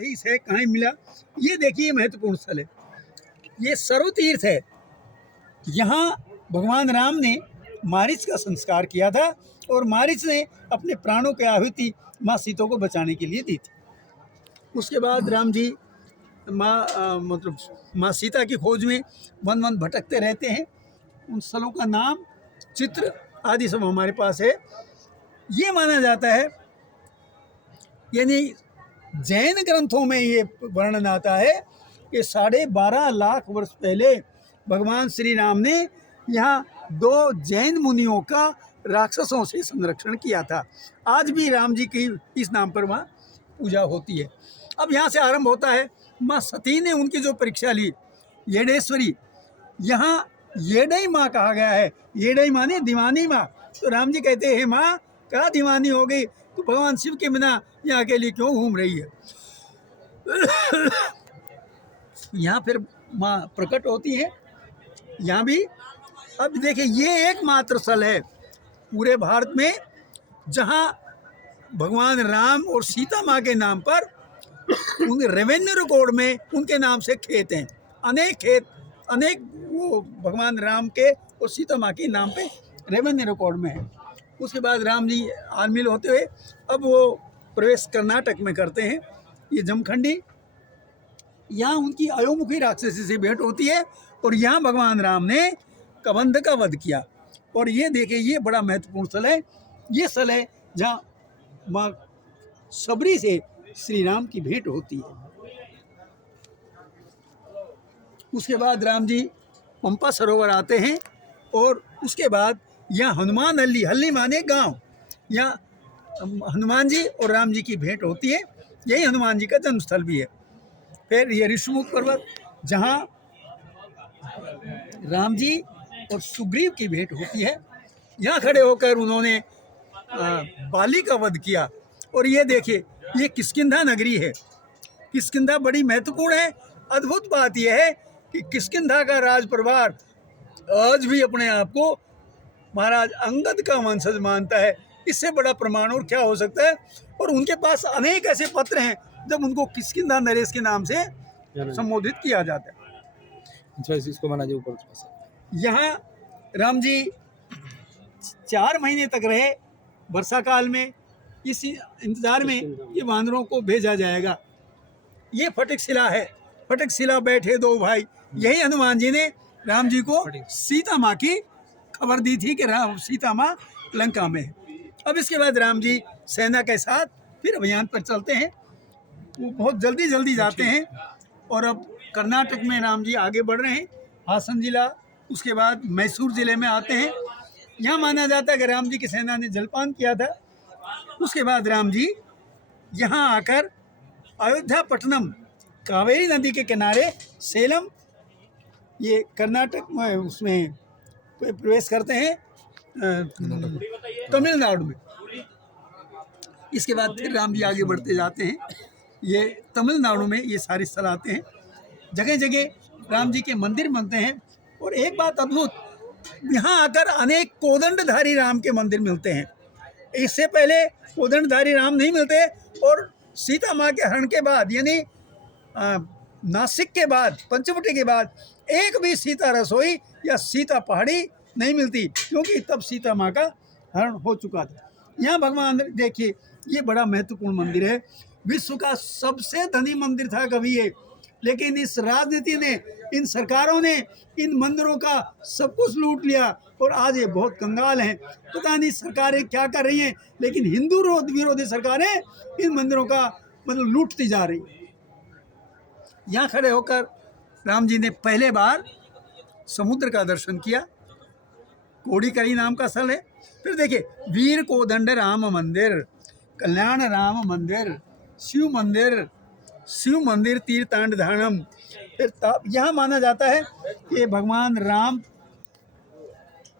ही से कहाँ मिला। ये देखिए महत्वपूर्ण स्थल है, ये सर्व तीर्थ है। यहाँ भगवान राम ने मारीच का संस्कार किया था और मारीच ने अपने प्राणों की आहुति माँ सीता को बचाने के लिए दी थी। उसके बाद राम जी मतलब माँ सीता की खोज में वन वन भटकते रहते हैं। उन स्थलों का नाम, चित्र आदि सब हमारे पास है। ये माना जाता है, यानी जैन ग्रंथों में ये वर्णन आता है कि 12.5 लाख वर्ष पहले भगवान श्री राम ने यहाँ 2 जैन मुनियों का राक्षसों से संरक्षण किया था। आज भी राम जी की इस नाम पर वहाँ पूजा होती है। अब यहाँ से आरंभ होता है। माँ सती ने उनकी जो परीक्षा ली, येडेश्वरी, यहाँ येडई माँ कहा गया है। येडई माने दीवानी माँ। तो राम जी कहते हैं, माँ क्या दीवानी हो गई, तो भगवान शिव के बिना यहाँ अकेली क्यों घूम रही है। यहाँ फिर माँ प्रकट होती है यहाँ भी। अब देखिए, ये एकमात्र स्थल है पूरे भारत में जहाँ भगवान राम और सीता माँ के नाम पर उनके रेवेन्यू रिकॉर्ड में उनके नाम से खेत हैं। अनेक खेत, अनेक वो भगवान राम के और सीता माँ के नाम पे रेवेन्यू रिकॉर्ड में है। उसके बाद राम जी आलमिल होते हुए अब वो प्रवेश कर्नाटक में करते हैं। ये जमखंडी, यहाँ उनकी अयोमुखी राक्षसी से भेंट होती है और यहाँ भगवान राम ने कबंध का वध किया। और ये देखिए, ये बड़ा महत्वपूर्ण स्थल है। ये स्थल है जहाँ माँ सबरी से श्री राम की भेंट होती है। उसके बाद राम जी पंपा सरोवर आते हैं और उसके बाद यहाँ हनुमान हल्ली, हल्ली माने गांव, यहाँ हनुमान जी और राम जी की भेंट होती है। यही हनुमान जी का जन्मस्थल भी है। फिर ये ऋषिमुख पर्वत, जहाँ राम जी और सुग्रीव की भेंट होती है। यहाँ खड़े होकर उन्होंने बाली का वध किया। और ये देखिए, ये किष्किंधा नगरी है। किष्किंधा बड़ी महत्वपूर्ण है। अद्भुत बात यह है कि किष्किंधा का राज परिवार आज भी अपने आप को महाराज अंगद का वंशज मानता है। इससे बड़ा प्रमाण और क्या हो सकता है। और उनके पास अनेक ऐसे पत्र हैं जब उनको किष्किंधा नरेश के नाम से संबोधित किया जाता है। अच्छा, इसको माना ऊपर। यहाँ राम जी 4 महीने तक रहे वर्षा काल में, इस इंतजार में कि वानरों को भेजा जाएगा। ये फटिक शिला है। फटिक शिला बैठे 2 भाई। यही हनुमान जी ने राम जी को सीता माँ की खबर दी थी कि सीता माँ लंका में है। अब इसके बाद राम जी सेना के साथ फिर अभियान पर चलते हैं। वो बहुत जल्दी जाते हैं और अब कर्नाटक में राम जी आगे बढ़ रहे हैं। हासन जिला, उसके बाद मैसूर जिले में आते हैं। यहाँ माना जाता है कि राम जी की सेना ने जलपान किया था। उसके बाद राम जी यहाँ आकर अयोध्या पट्टनम, कावेरी नदी के किनारे सेलम, ये कर्नाटक में उसमें प्रवेश करते हैं तमिलनाडु में। इसके बाद फिर राम जी आगे बढ़ते जाते हैं। ये तमिलनाडु में ये सारे स्थल आते हैं। जगह जगह राम जी के मंदिर बनते हैं। और एक बात अद्भुत, यहाँ आकर अनेक कोदंडधारी राम के मंदिर मिलते हैं। इससे पहले कोदंडधारी राम नहीं मिलते। और सीता माँ के हरण के बाद, यानी नासिक के बाद, पंचवटी के बाद एक भी सीता रसोई या सीता पहाड़ी नहीं मिलती, क्योंकि तब सीता माँ का हरण हो चुका था। यहाँ भगवान, देखिए, ये बड़ा महत्वपूर्ण मंदिर है। विश्व का सबसे धनी मंदिर था कभी ये, लेकिन इस राजनीति ने, इन सरकारों ने इन मंदिरों का सब कुछ लूट लिया और आज ये बहुत कंगाल हैं। पता नहीं सरकारें क्या कर रही हैं, लेकिन हिंदू विरोधी सरकारें इन मंदिरों का मतलब लूटती जा रही। यहाँ खड़े होकर राम जी ने पहले बार समुद्र का दर्शन किया। कोड़ीकरी नाम का स्थल है। फिर देखिए, वीर कोदंड राम मंदिर, कल्याण राम मंदिर, शिव मंदिर तीर्थांड धारणम। फिर यहाँ माना जाता है कि भगवान राम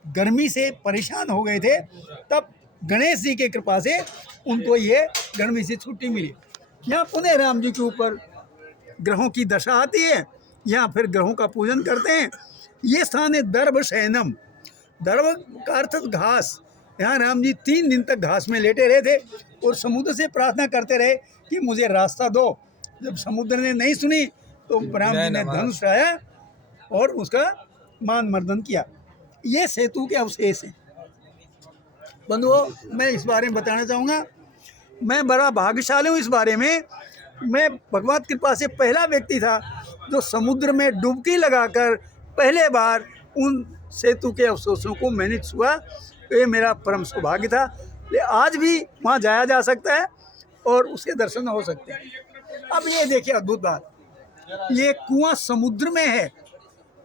गर्मी से परेशान हो गए थे, तब गणेश जी की कृपा से उनको ये गर्मी से छुट्टी मिली। यहाँ पुनः राम जी के ऊपर ग्रहों की दशा आती है। यहाँ फिर ग्रहों का पूजन करते हैं। ये स्थान है दर्भ शयनम। दर्भ का अर्थ घास। यहाँ राम जी 3 दिन तक घास में लेटे रहे थे और समुद्र से प्रार्थना करते रहे कि मुझे रास्ता दो। जब समुद्र ने नहीं सुनी तो राम जी ने धनुष उठाया और उसका मान मर्दन किया। ये सेतु के अवशेष हैं। बंधुओं, मैं इस बारे में बताना चाहूँगा, मैं बड़ा भाग्यशाली हूँ इस बारे में। मैं भगवत कृपा से पहला व्यक्ति था जो समुद्र में डुबकी लगाकर पहले बार उन सेतु के अवशेषों को मैंने छुआ। ये मेरा परम सौभाग्य था। ये आज भी वहाँ जाया जा सकता है और उसके दर्शन हो सकते हैं। अब ये देखिए अद्भुत बात, ये कुआं समुद्र में है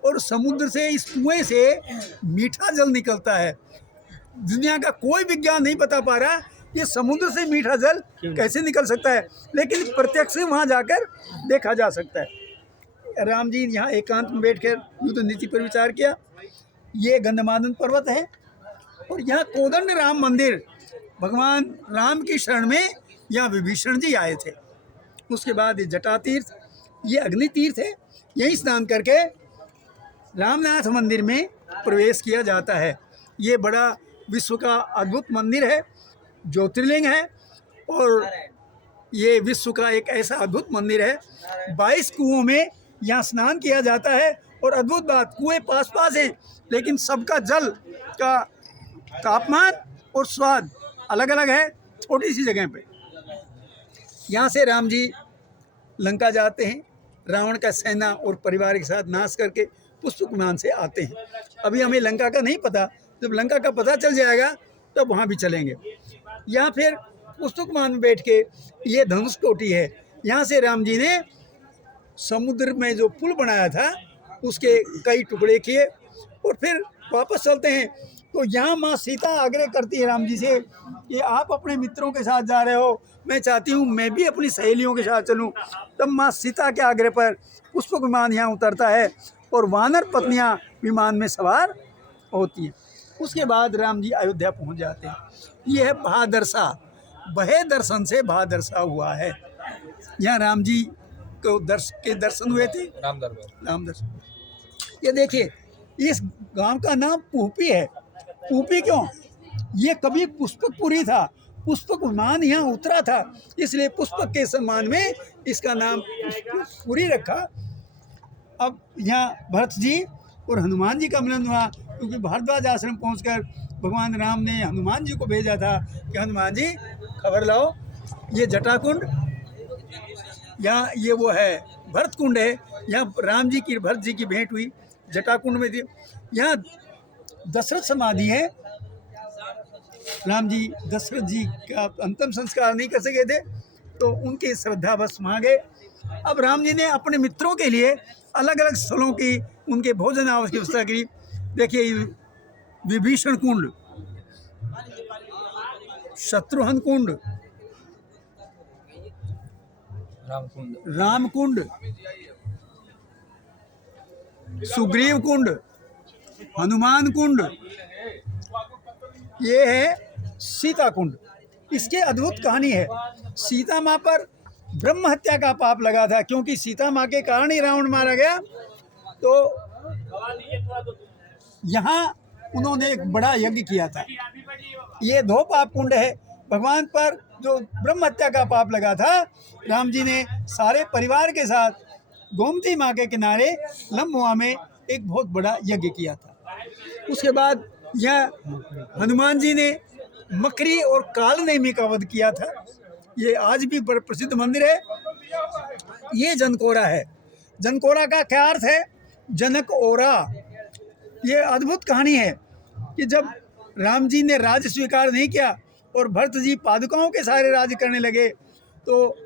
और समुद्र से, इस कुएं से मीठा जल निकलता है। दुनिया का कोई विज्ञान नहीं बता पा रहा ये समुद्र से मीठा जल कैसे निकल सकता है, लेकिन प्रत्यक्ष वहाँ जाकर देखा जा सकता है। राम जी यहाँ एकांत में बैठकर युद्ध नीति पर विचार किया। ये गंधमादन पर्वत है और यहाँ कोदंड राम मंदिर, भगवान राम की शरण में यहाँ विभीषण जी आए थे। उसके बाद ये जटा तीर्थ, ये अग्नि तीर्थ है। यहीं स्नान करके रामनाथ मंदिर में प्रवेश किया जाता है। ये बड़ा विश्व का अद्भुत मंदिर है, ज्योतिर्लिंग है और ये विश्व का एक ऐसा अद्भुत मंदिर है। 22 कुओं में यहाँ स्नान किया जाता है और अद्भुत बात, कुएं पास पास हैं लेकिन सबका जल का तापमान और स्वाद अलग अलग है, छोटी सी जगह पे। यहाँ से राम जी लंका जाते हैं, रावण का सेना और परिवार के साथ नाश करके पुष्पक विमान से आते हैं। अभी हमें लंका का नहीं पता, जब लंका का पता चल जाएगा तब वहाँ भी चलेंगे। यहाँ फिर पुष्पक विमान में बैठ के, ये धनुष कोटि है, यहाँ से राम जी ने समुद्र में जो पुल बनाया था उसके कई टुकड़े किए और फिर वापस चलते हैं। तो यहाँ माँ सीता आग्रह करती है राम जी से कि आप अपने मित्रों के साथ जा रहे हो, मैं चाहती हूँ मैं भी अपनी सहेलियों के साथ चलूँ। तब माँ सीता के आग्रह पर पुष्पक विमान यहाँ उतरता है और वानर पत्नियाँ विमान में सवार होती हैं। उसके बाद राम जी अयोध्या पहुँच जाते हैं। ये है भादरसा, बहे दर्शन से भादरसा हुआ है। यहाँ राम जी को दर्शन हुए थे, राम दर्शन। ये देखिए, इस गांव का नाम पुहपी है। पुहपी क्यों? ये कभी पुष्पकपुरी था, पुष्पक विमान यहाँ उतरा था, इसलिए पुष्पक के सम्मान में इसका नाम पुष्पकपुरी रखा। अब यहाँ भरत जी और हनुमान जी का मिलन हुआ, क्योंकि भारद्वाज आश्रम पहुंचकर भगवान राम ने हनुमान जी को भेजा था कि हनुमान जी खबर लाओ, ये जटाकुंड, यहाँ ये वो है भरत कुंड है, यहाँ राम जी की भरत जी की भेंट हुई जटाकुंड में थी। यहाँ दशरथ समाधि है। राम जी दशरथ जी का अंतिम संस्कार नहीं कर सके थे तो उनकी श्रद्धा बस वहाँ गए। अब राम जी ने अपने मित्रों के लिए अलग अलग स्थलों की उनके भोजन आवास की व्यवस्था की। देखिए, विभीषण कुंड, शत्रुघ्न कुंड, राम कुंड, सुग्रीव कुंड, हनुमान कुंड, ये है सीता कुंड। इसके अद्भुत कहानी है। सीता माँ पर ब्रह्म हत्या का पाप लगा था, क्योंकि सीता माँ के कारण ही रावण मारा गया। तो यहाँ उन्होंने एक बड़ा यज्ञ किया था। ये 2 पाप कुंड है। भगवान पर जो ब्रह्म हत्या का पाप लगा था, राम जी ने सारे परिवार के साथ गोमती माँ के किनारे लम्बुआ में एक बहुत बड़ा यज्ञ किया था। उसके बाद यह हनुमान जी ने मकरी और काल नेमी का वध किया था। ये आज भी बड़ा प्रसिद्ध मंदिर है। ये जनकोरा है। जनकोरा का क्या अर्थ है? जनक ओरा। ये अद्भुत कहानी है कि जब राम जी ने राज्य स्वीकार नहीं किया और भरत जी पादुकाओं के सारे राज्य करने लगे, तो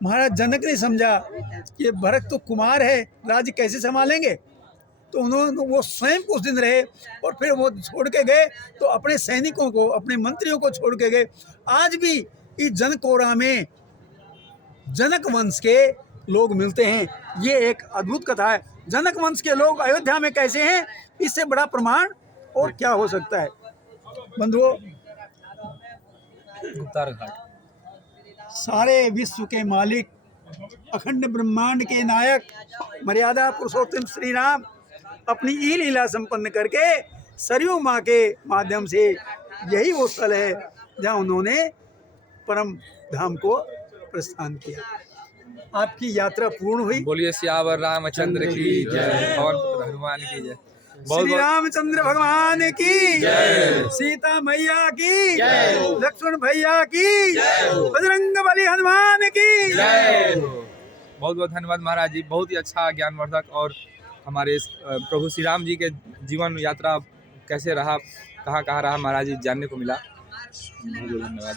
महाराज जनक ने समझा कि भरत तो कुमार है, राज्य कैसे संभालेंगे। तो उन्होंने, वो स्वयं कुछ दिन रहे और फिर वो छोड़ के गए। तो अपने सैनिकों को, अपने मंत्रियों को छोड़ के गए। आज भी इस जनकोरा में जनक वंश के लोग मिलते हैं। ये एक अद्भुत कथा है। जनक वंश के लोग अयोध्या में कैसे हैं, इससे बड़ा प्रमाण और क्या हो सकता है। बंधुओं, सारे विश्व के मालिक, अखंड ब्रह्मांड के नायक, मर्यादा पुरुषोत्तम श्री राम अपनी ई लीला संपन्न करके सरयू माँ के माध्यम से, यही वो स्थल है जहाँ उन्होंने परम धाम को प्रस्थान किया। आपकी यात्रा पूर्ण हुई। बोलिए सियावर रामचंद्र की जय, पवन पुत्र हनुमान की जय। बहुत श्री बहुत रामचंद्र भगवान की जय, सीता मैया की जय, लक्ष्मण भैया की बजरंग बली हनुमान की जय। बहुत बहुत धन्यवाद महाराज जी, बहुत ही अच्छा ज्ञानवर्धक और हमारे इस प्रभु श्री राम जी के जीवन यात्रा कैसे रहा, कहाँ कहाँ रहा महाराज जी जानने को मिला। बहुत बहुत धन्यवाद।